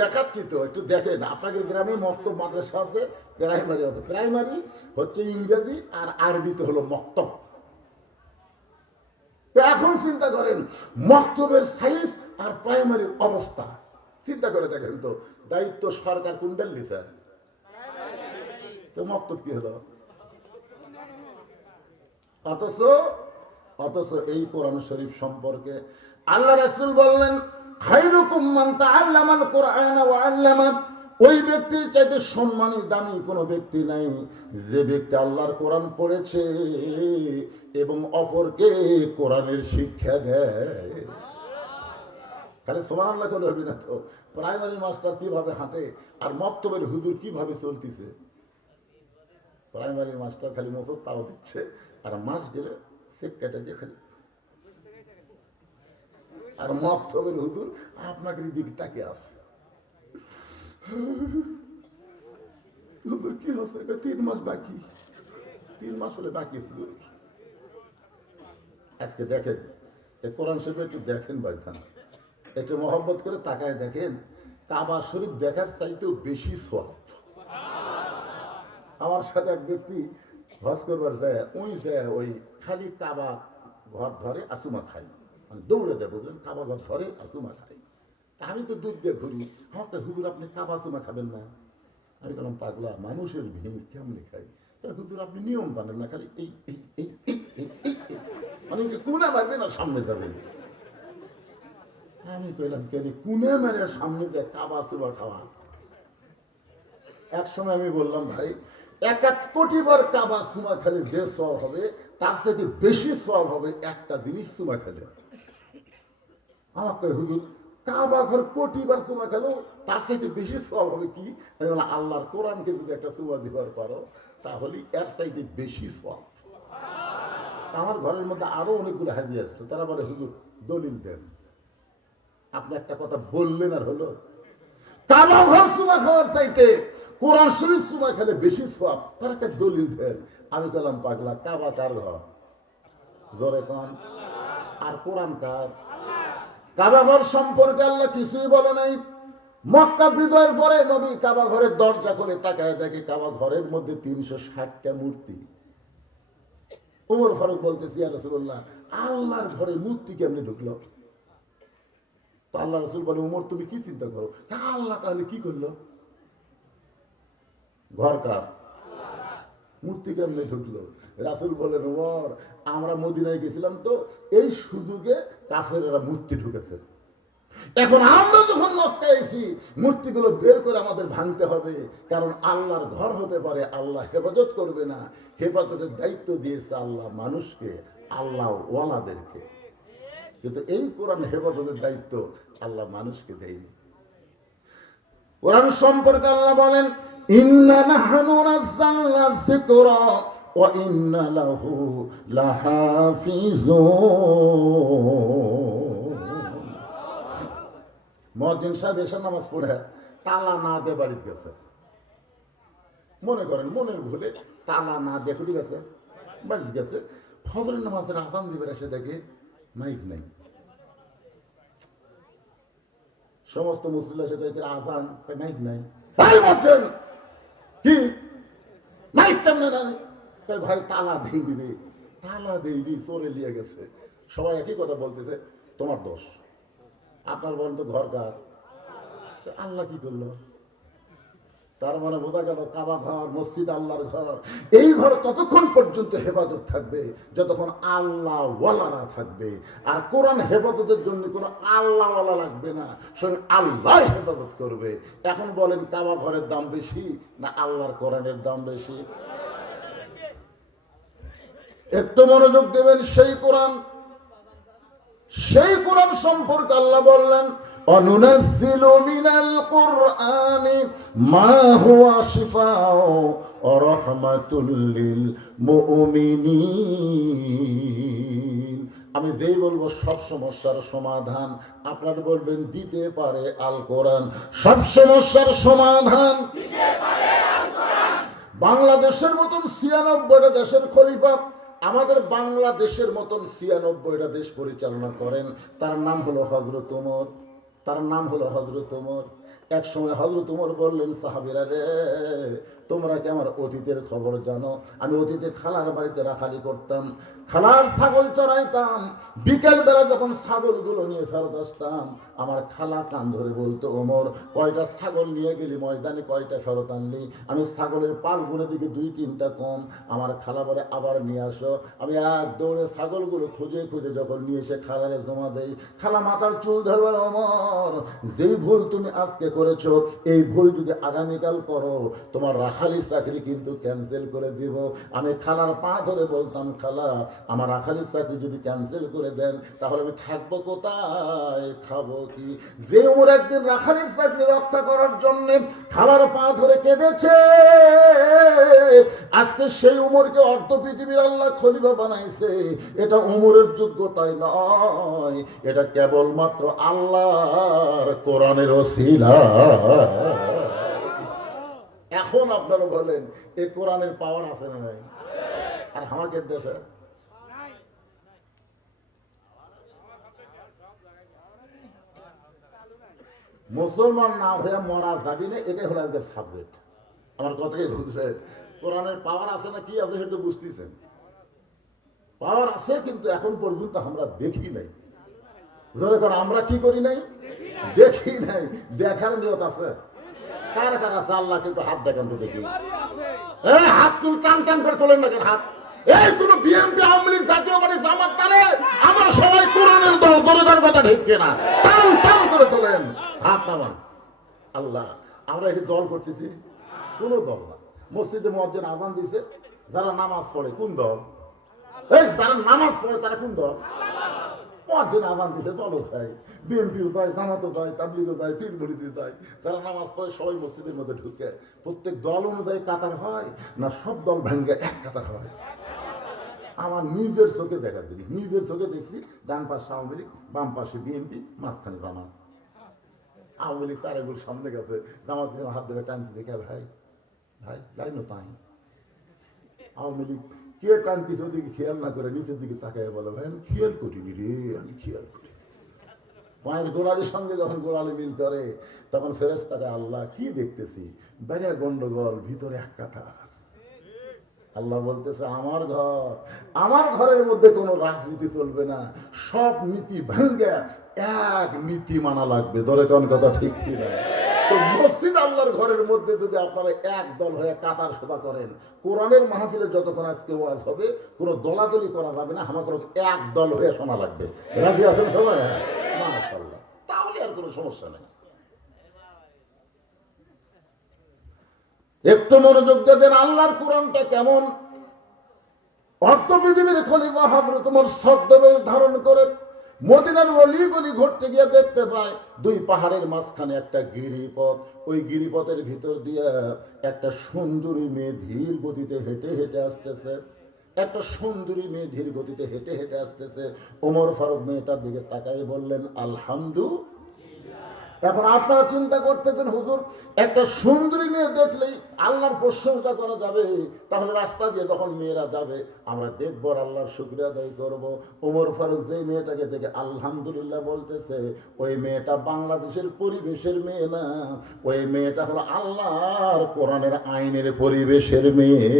দেখাচ্ছি তো, একটু দেখেন। আপনাদের গ্রামে মক্তব মাদ্রাসা আছে, প্রাইমারি আছে। প্রাইমারি হচ্ছে ইংরেজি আর আরবিতে হলো মক্তব। তো এখন চিন্তা করেন মক্তবের সাইজ আর প্রাইমারির অবস্থা চিন্তা করে দেখেন তো, দায়িত্ব সরকার কোনটার নিছে? তো মক্তব কি হলো? অথচ এই কোরআন শরীফ সম্পর্কে আল্লাহ রাসূল বললেন, খায়রুকুম মান তাআল্লামাল কুরআন ওয়া আল্লামা। ওই ব্যক্তির চাইতে সম্মানী দামি কোনো ব্যক্তি নাই যে ব্যক্তি আল্লাহর কোরআন পড়েছে এবং অপরকে কোরআনের শিক্ষা দেয়। খালি সুবহানাল্লাহ বলে হবে না তো। প্রাইমারি মাস্টার কিভাবে হাঁটে আর মক্তবের হুজুর কিভাবে চলতেছে। প্রাইমারি মাস্টার খালি মতো তাও দিচ্ছে আর মাস গেলে চেক কেটে দিয়ে খালি। আর মক্তবের হুজুর আপনাকে দিকে তাকে আসে, হুজুর কি হচ্ছে? 3 মাস বাকি, 3 মাস হলে বাকি হুজুর। আজকে দেখেন এই কোরআন শরীফ একটু দেখেন ভাইজান, একটু মহব্বত করে তাকায় দেখেন, কাবা শরীফ দেখার চাইতেও বেশি সওয়াব। আমার সাথে এক ব্যক্তি হজ করবার যায়, ওই খালি কাবা ঘর ধরে আর চুমা খাই, মানে দৌড়ে যায়, বুঝলেন? কাবা ঘর ধরে আর চুমা খাই। আমি তো দুধ দিয়ে ঘুরি, আমাকে হুজুর আপনি কাবা চুমা খাবেন না? আমি বললাম, পাগলা, মানুষের ভিড় কেমনি খাই? হুজুর আপনি নিয়ম জানেন না, খালি এই এই এই এই এই এই এই, মানে কোনে মারবে না সামনে যাবে। আমি কইলাম, কেন কোনে মেরে সামনে যায় কাবা চুমা খাওয়া? এক সময় আমি বললাম, ভাই 1 কোটি বার কাবা চুমা খেলে যে সওয়াব হবে তার থেকে বেশি সওয়াব হবে একটা জিনিস চুমা খেলে। আমাকে হুজুর কাবা ঘর কোটি বার চুমা খেলো তার সাথে বেশি সওয়াব হবে কি? আমি বললাম, আল্লাহর কোরআনকে যদি একটা চুমা দিবার পারো তাহলে এর চাইতে বেশি সওয়াব। আমার ঘরের মধ্যে আরো অনেকগুলো হাজি আসতো, তারা বলে, হুজুর দলিল দেন। আপনি একটা কথা বললেন আর হলো, কাবা ঘর চুমা খাওয়ার চাইতে কোরআন শরীফ চুমা খেলে বেশি সওয়াব, তার একটা দলিল দেন। আমি বললাম, পাগলা, কাবা কার ঘর? জোরে কন। আর কোরআন কার? কাবা ঘর সম্পর্কে আল্লাহ কিছুই বলে নাই। মক্কা বিজয়ের পরে নবী কাবা ঘরের দরজা করে তাকায় দেখে কাবা ঘরের মধ্যে 360টা মূর্তি। ওমর ফারুক বলতেছি, ইয়া রাসূলুল্লাহ, আল্লাহর ঘরে মূর্তি কেমনে ঢুকলো? তো আল্লাহ রাসূল বলে, ওমর তুমি কি চিন্তা করো, আল্লাহ তাহলে কি করলো? ঘর কার? মূর্তি কেমনে ঢুকলো? রাসূল বলেন, ওমর, আমরা মদিনায় গেছিলাম তো এই সুযোগে কাফেরেরা মূর্তি ঢুকেছে। এখন আমরা যখন মক্কায় এসেছি মূর্তিগুলো বের করে আমাদের ভাঙতে হবে, কারণ আল্লাহর ঘর হতে পারে আল্লাহ হেফাজত করবে না। হেফাজতের দায়িত্ব দিয়েছে আল্লাহ মানুষকে, আল্লাহ ওয়ালাদেরকে, কিন্তু এই কোরআন হেফাজতের দায়িত্ব আল্লাহ মানুষকে দেয়নি। কোরআন সম্পর্কে আল্লাহ বলেন, ইন্না নাহনু নাযালনা যিকরা ওয়া ইন্না লাহু লাহাফিজুন। মুয়াজ্জিন সাহেব এসে নামাজ পড়ে তালা না দিয়ে বাড়িতে গেছে। মনে করেন মনের ভুলে তালা না দিয়ে ফুটে গেছে, বাড়িতে গেছে। ফজরের নামাজের আযান দিবে, এসে দেখে মাইক নাই। সমস্ত মুসল্লি এসে দেখে আযান, মাইক নাই। কি মাইক কেমনে নাই? ভাই তালা দিইনি রে, তালা দিইনি, চোরে নিয়ে গেছে। সবাই একই কথা বলতেছে, তোমার দোষ। আপনার বলেন তো ঘর কার? আল্লাহ কি করলো? তার মানে বোঝা গেল কাবা ঘর, মসজিদ আল্লাহর ঘর। এই ঘর ততক্ষণ পর্যন্ত হেফাজত থাকবে যতক্ষণ আল্লাহ ওয়ালারা থাকবে। আর কোরআন হেফাজতের জন্য কোনো আল্লাহ ওয়ালা লাগবে না, স্বয়ং আল্লাহ হেফাজত করবে। এখন বলেন কাবা ঘরের দাম বেশি না আল্লাহর কোরআনের দাম বেশি? একটু মনোযোগ দেবেন। সেই কোরআন সম্পর্কে আল্লাহ বললেন, অনুনাজ্জিলু মিনাল কুরআনি মা হুয়া শিফাউ ওয়া রাহমাতুল লিল মুমিনিন। আমি যেই বলবো সব সমস্যার সমাধান আপনারা বলবেন দিতে পারে আল কোরআন। সব সমস্যার সমাধান দিতে পারে আল কোরআন। বাংলাদেশের মতন ৯৬টা দেশের খলিফা আমাদের বাংলাদেশের মতন ৯৬টা দেশ পরিচালনা করেন। তার নাম হলো হযরত ওমর। এক সময় হযরত ওমর বললেন, সাহাবীরা রে, তোমরা কি আমার অতীতের খবর জানো? আমি অতীতে খালার বাড়িতে রাখালি করতাম, খালার ছাগল চড়াইতাম। বিকেল বেলা যখন ছাগলগুলো নিয়ে ফেরত আসতাম, আমার খালা কান ধরে বলতো, ওমর কয়টা ছাগল নিয়ে গেলি ময়দানে, কয়টা ফেরত আনলি? আমি ছাগলের পাল গুনে দিকে 2-3টা কম। আমার খালা বলে, আবার নিয়ে আসো। আমি এক দৌড়ে ছাগলগুলো খুঁজে খুঁজে যখন নিয়ে এসে খালারে জমা দেই, খালা মাথার চুল ধরবে, ওমর যেই ভুল তুমি আজকে করেছো, এই ভুল যদি আগামীকাল করো, তোমার রাখালির চাকরি কিন্তু ক্যান্সেল করে দিব। আমি খালার পা ধরে বলতাম, খালা আমার রাখালির চাকরি যদি ক্যান্সেল করে দেন, তাহলে আমি থাকবো কোথায়, খাবো কি? যে ওমর একদিন রাখালির চাকরি রক্ষা করার জন্য খালার পা ধরে কেঁদেছে, আজকে সেই উমরকে অর্ধ পৃথিবীর আল্লাহ খলিফা বানাইছে। এটা উমরের যোগ্যতাই নয়, এটা কেবলমাত্র আল্লাহর কোরআনের ওসিলা। এখন আপনারা বলেন, এই কোরআনের পাওয়ার আছে না নাই? আর আমাকে দেশে মুসলমান না হয়ে মরা যাবি না, এটাই হলো আমাদের সাবজেক্ট। আমার কথাই বুঝলে, কোরআনের পাওয়ার আছে না কি আছে সেটা বুঝতেছেন। পাওয়ার আছে, কিন্তু এখন পর্যন্ত আমরা দেখি নাই। জোরে করে আমরা কি করি নাই, দেখি নাই। দেখার নিয়ত আছে কার কার আছে? আল্লাহ কিন্তু হাত দেখান তো দেখি। হাত তুল, টান টান করে তোলেন না কেন হাত? এই কোন বিএনপি, আওয়ামী লীগ, জাতীয় পার্টি, জামাত তারে আমরা সবাই কোরআনের দল করে, তার কথা ঠিক না? টান টান করে তোলেন, হাত নামান। আল্লাহ, আমরা এটি দল করতেছি? কোন দল না। মসজিদে মুয়াজ্জিন আযান দিছে, যারা নামাজ পড়ে কোন দল? এই যারা নামাজ পড়ে তারা কোন দল? মুয়াজ্জিন আযান দিছে, চলো যাই। বিএনপিও যায়, জামাতও যায়, তাবলীগও যায়, পীর মুরিদও যায়। যারা নামাজ পড়ে সবাই মসজিদের মধ্যে ঢুকে। প্রত্যেক দল অনুযায়ী কাতার হয় না সব দল ভেঙে এক কাতার হয়? আমার নিজের চোখে দেখা দিই, নিজের চোখে দেখছি ডান পাশে আওয়ামী লীগ, বাম পাশে বিএনপি, মাঝখানে জামাত। আওয়ামী লীগ তার এগুলো সামনে গেছে, জামাত হাত ধরে টানতে দেখে, ভাই ভাই লাইনও তাই। আওয়ামী লীগ কে টানতিছে ওদিকে খেয়াল না করে নিচের দিকে তাকায় বলে, ভাই আমি খেয়াল করিনি রে, আমি খেয়াল করি। মায়ের গোড়ালির সঙ্গে যখন গোড়ালি মিল করে, তখন ফেরেশতাকে, আল্লাহ কি দেখতেছি, বাইরে গন্ডগোল, ভিতরে এক কাতার। আল্লাহ বলতেছে, আমার ঘর, আমার ঘরের মধ্যে কোনো রাজনীতি চলবে না, সব নীতি ভেঙ্গে এক নীতি মানা লাগবে। ধরে কোন কথা ঠিক কি না? তো মসজিদ আল্লাহর ঘরের মধ্যে যদি আপনারা এক দল হয়ে কাতার সোজা করেন, কোরআনের মাহফিলে যতক্ষণ আজকে ওয়াজ হবে, কোনো দলাদলি করা যাবে না, আমাকে এক দল হয়ে শোনা লাগবে। রাজি আছেন সবাই? মাশাআল্লাহ, তাহলে আর কোনো সমস্যা নেই। একটু মনোযোগ দেন, আল্লাহর কোরআনটা কেমন। অর্থ পৃথিবীর খলিফা হযরত ওমর ছদ্মবেশ ধারণ করে মদিনার অলি গলি ঘুরতে গিয়ে দেখতে পায়, দুই পাহাড়ের মাঝখানে একটা গিরিপথ। ওই গিরিপথের ভিতর দিয়ে একটা সুন্দরী মেয়ে ধীর গতিতে হেঁটে হেঁটে আসতেছে। একটা সুন্দরী মেয়ে ধীর গতিতে হেঁটে হেঁটে আসতেছে। ওমর ফারুক মেয়েটার দিকে তাকাই বললেন, আলহামদুলিল্লাহ। এখন আপনারা চিন্তা করতেছেন, হুজুর একটা সুন্দরী মেয়ে দেখলেই আল্লাহর প্রশংসা করা যাবে? তাহলে রাস্তা দিয়ে যখন মেয়েরা যাবে আমরা দেখবো, আল্লাহর শুকরিয়া আদায় করবো। ওমর ফারুক যেই মেয়েটাকে দেখে আলহামদুলিল্লাহ বলতেছে, ওই মেয়েটা বাংলাদেশের পরিবেশের মেয়ে না, ওই মেয়েটা হলো আল্লাহর কোরআনের আইনের পরিবেশের মেয়ে।